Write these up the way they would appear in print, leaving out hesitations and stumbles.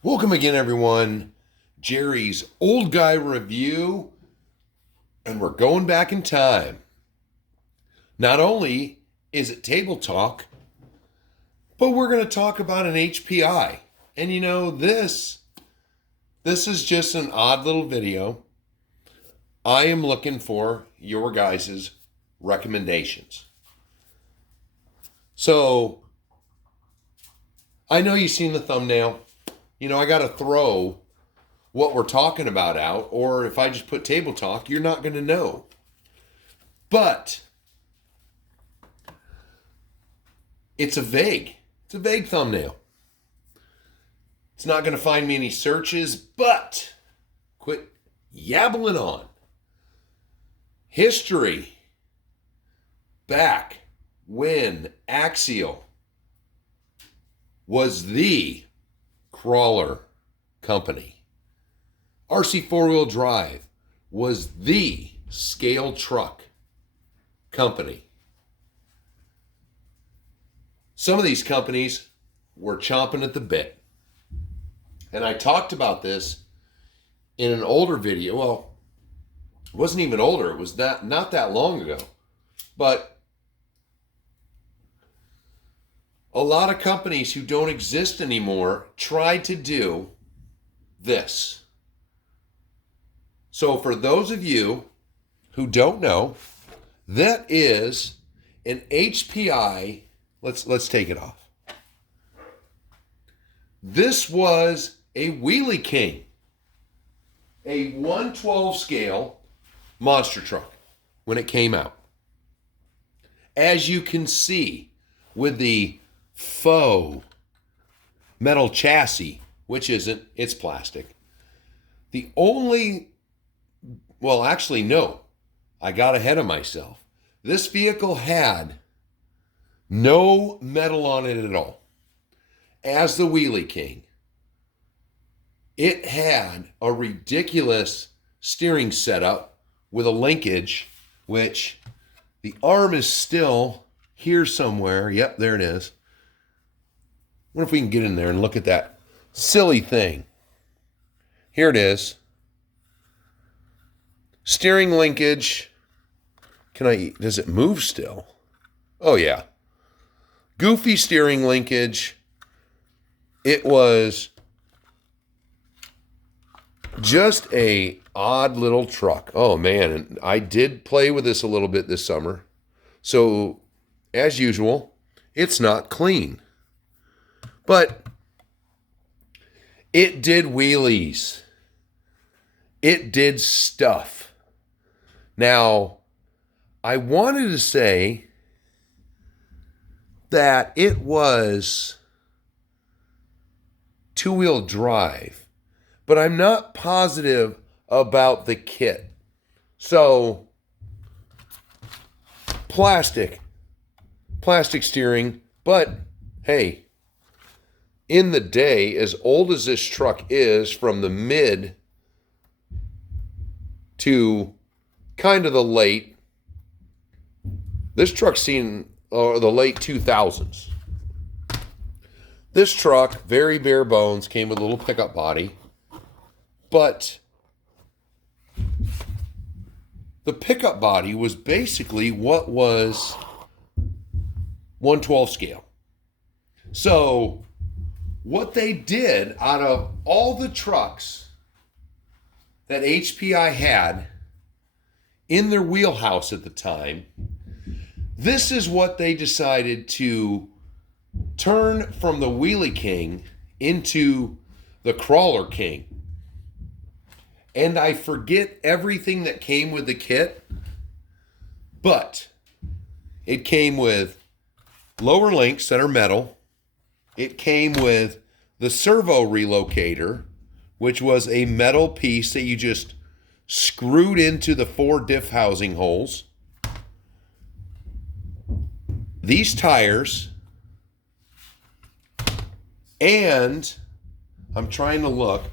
Welcome again, everyone. Jerry's Old Guy Review, and we're going back in time. Not only is it table talk, but we're going to talk about an HPI. And this is just an odd little video. I am looking for your guys' recommendations. So, I know you've seen the thumbnail. I got to throw what we're talking about out, or if I just put table talk, you're not going to know. But it's a vague thumbnail. It's not going to find me any searches, but quit yabbling on. History back when Axial was the crawler company. RC four-wheel drive was the scale truck company. Some of these companies were chomping at the bit. And I talked about this in an older video. Well, it wasn't even older. It was not that long ago. But a lot of companies who don't exist anymore tried to do this. So for those of you who don't know, that is an HPI. Let's take it off. This was a Wheelie King, a 1/12 scale monster truck when it came out. As you can see with the faux metal chassis, which isn't, it's plastic. Actually, no, I got ahead of myself. This vehicle had no metal on it at all. As the Wheelie King, it had a ridiculous steering setup with a linkage, which the arm is still here somewhere. Yep, there it is. What if we can get in there and look at that silly thing? Here it is. Steering linkage. Does it move still? Oh yeah. Goofy steering linkage. It was just a odd little truck. Oh man, and I did play with this a little bit this summer. So, as usual, it's not clean. But it did wheelies. It did stuff. Now, I wanted to say that it was two-wheel drive, but I'm not positive about the kit. So, plastic steering, but hey, in the day, as old as this truck is, from the mid to kind of the late, this truck's seen the late 2000s. This truck, very bare bones, came with a little pickup body, but the pickup body was basically what was 1/12 scale. So what they did out of all the trucks that HPI had in their wheelhouse at the time, this is what they decided to turn from the Wheelie King into the Crawler King. And I forget everything that came with the kit, but it came with lower links that are metal. It came with the servo relocator, which was a metal piece that you just screwed into the 4 diff housing holes. These tires, and I'm trying to look.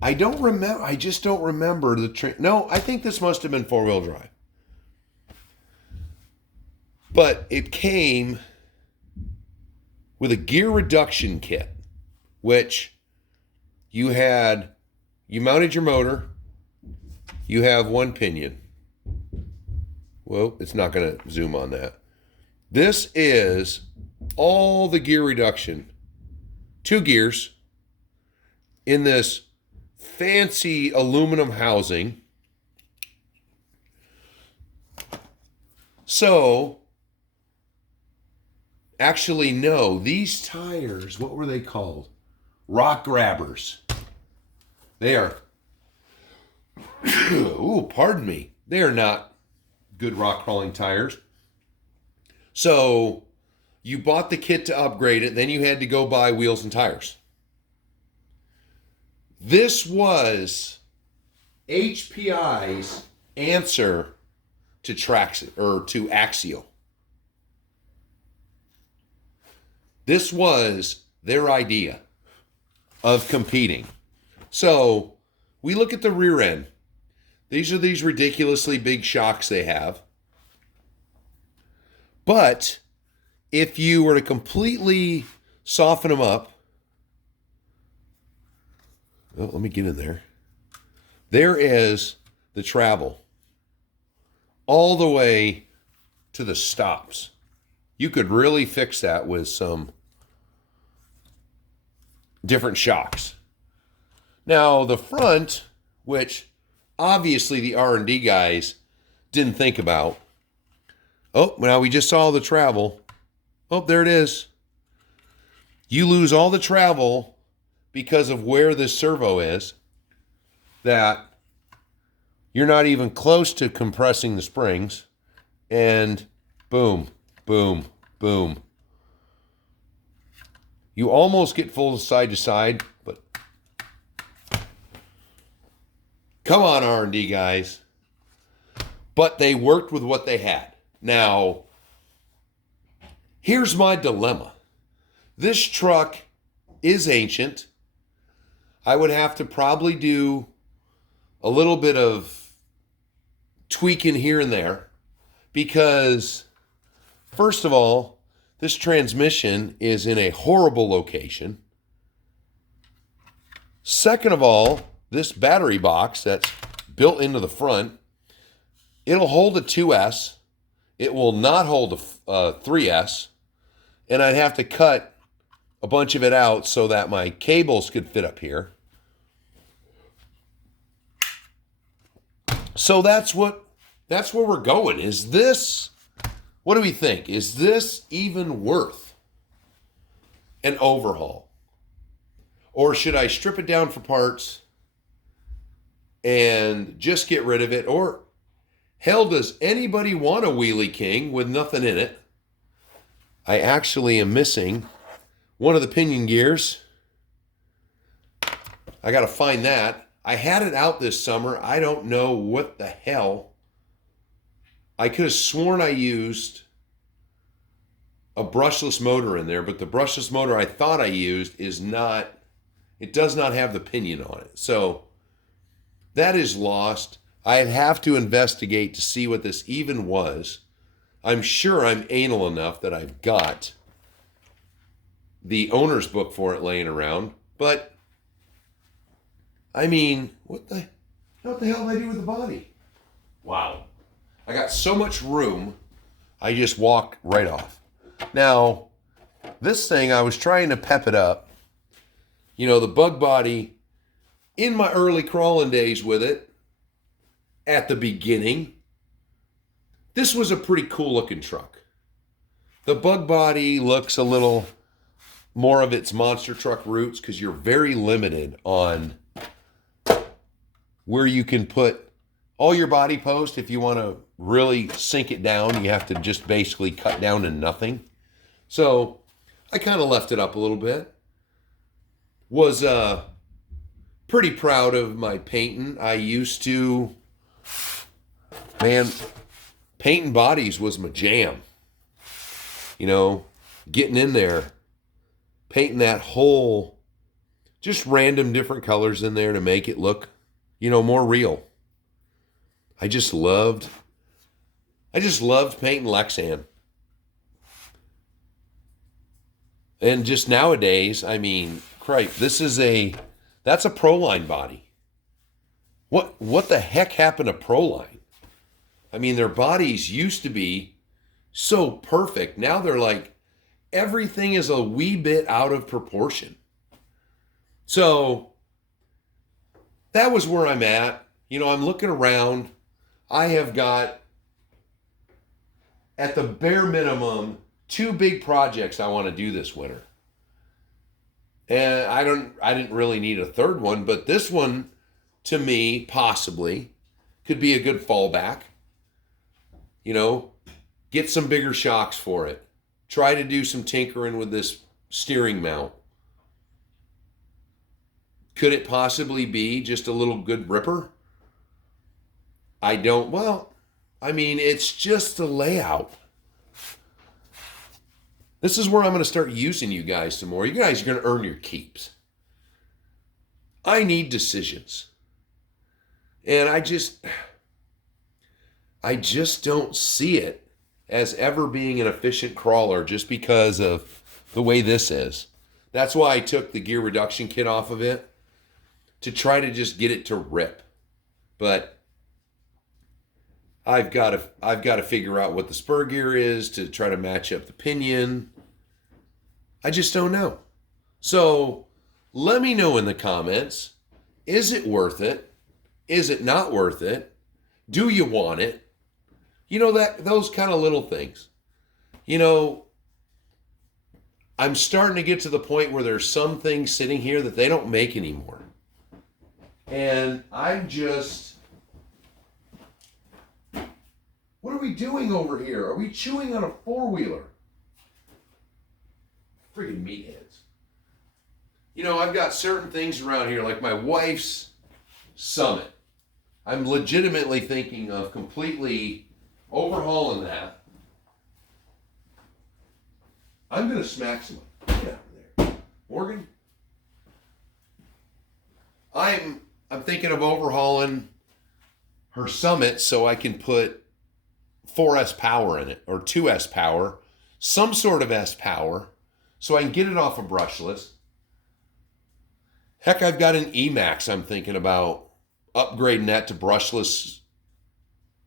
I just don't remember no, I think this must have been 4-wheel drive. But it came with a gear reduction kit, which you mounted your motor, you have one pinion. Well, it's not going to zoom on that. This is all the gear reduction. 2 gears in this fancy aluminum housing. So, actually, no, these tires, what were they called? Rock grabbers. They are, ooh, pardon me. They are not good rock crawling tires. So, you bought the kit to upgrade it, then you had to go buy wheels and tires. This was HPI's answer to to Axial. This was their idea of competing. So we look at the rear end. These are these ridiculously big shocks they have. But if you were to completely soften them up, oh, let me get in there. There is the travel all the way to the stops. You could really fix that with some different shocks. Now, the front, which obviously the R&D guys didn't think about. Oh, now we just saw the travel. Oh, there it is. You lose all the travel because of where this servo is, that you're not even close to compressing the springs, and boom, boom, boom. You almost get full side to side, but come on, R&D guys. But they worked with what they had. Now, here's my dilemma. This truck is ancient. I would have to probably do a little bit of tweaking here and there because, first of all, this transmission is in a horrible location. Second of all, this battery box that's built into the front, it'll hold a 2S. It will not hold a 3S. And I'd have to cut a bunch of it out so that my cables could fit up here. So that's where we're going. Is this, what do we think? Is this even worth an overhaul? Or should I strip it down for parts and just get rid of it? Or hell, does anybody want a Wheelie King with nothing in it? I actually am missing one of the pinion gears. I got to find that. I had it out this summer. I don't know what the hell. I could have sworn I used a brushless motor in there, but the brushless motor I thought I used it does not have the pinion on it. So that is lost. I'd have to investigate to see what this even was. I'm sure I'm anal enough that I've got the owner's book for it laying around, but I mean, what the hell did I do with the body? Wow. I got so much room, I just walked right off. Now, this thing, I was trying to pep it up. You know, the bug body, in my early crawling days with it, at the beginning, this was a pretty cool looking truck. The bug body looks a little more of its monster truck roots because you're very limited on where you can put all your body post. If you want to really sink it down, you have to just basically cut down to nothing. So I kind of left it up a little bit. Was pretty proud of my painting. I used to, man, painting bodies was my jam. You know, getting in there, painting that whole, just random different colors in there to make it look, you know, more real. I just loved painting Lexan. And just nowadays, I mean, cripe, this is a That's a Proline body. What the heck happened to Proline? I mean, their bodies used to be so perfect. Now they're like, everything is a wee bit out of proportion. So that was where I'm at. You know, I'm looking around. I have got, at the bare minimum, 2 big projects I want to do this winter. And I didn't really need a third one, but this one, to me, possibly, could be a good fallback. You know, get some bigger shocks for it. Try to do some tinkering with this steering mount. Could it possibly be just a little good ripper? I mean, it's just a layout. This is where I'm going to start using you guys some more. You guys are going to earn your keeps. I need decisions. And I just don't see it as ever being an efficient crawler just because of the way this is. That's why I took the gear reduction kit off of it, to try to just get it to rip. But I've got to figure out what the spur gear is to try to match up the pinion. I just don't know. So let me know in the comments, is it worth it? Is it not worth it? Do you want it? You know, those kind of little things. You know, I'm starting to get to the point where there's some things sitting here that they don't make anymore. And I'm just, what are we doing over here? Are we chewing on a 4-wheeler? Freaking meatheads. You know, I've got certain things around here, like my wife's Summit. I'm legitimately thinking of completely overhauling that. I'm going to smack someone. Get out of there. Morgan? I'm thinking of overhauling her Summit so I can put 4S power in it, or 2S power, some sort of S power, so I can get it off of brushless. Heck, I've got an Emax I'm thinking about upgrading that to brushless.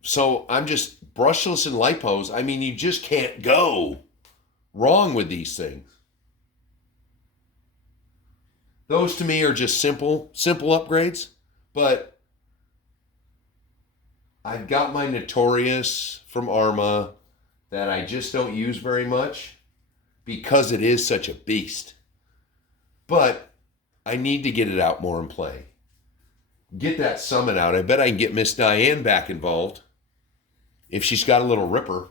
So I'm just brushless and lipos. I mean, you just can't go wrong with these things. Those to me are just simple upgrades. But I've got my Notorious from Arma that I just don't use very much because it is such a beast. But I need to get it out more and play. Get that Summit out. I bet I can get Miss Diane back involved if she's got a little ripper.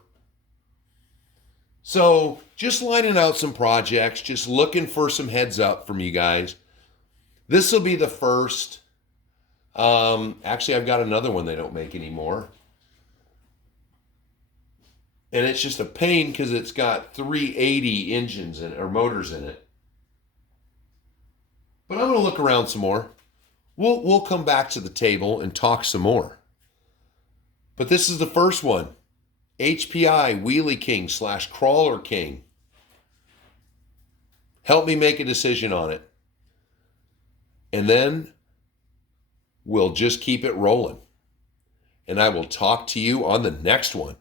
So just lining out some projects, just looking for some heads up from you guys. This will be the first. Actually, I've got another one they don't make anymore. And it's just a pain because it's got 380 engines in it, or motors in it. But I'm going to look around some more. We'll come back to the table and talk some more. But this is the first one. HPI Wheelie King / Crawler King. Help me make a decision on it. And then we'll just keep it rolling. And I will talk to you on the next one.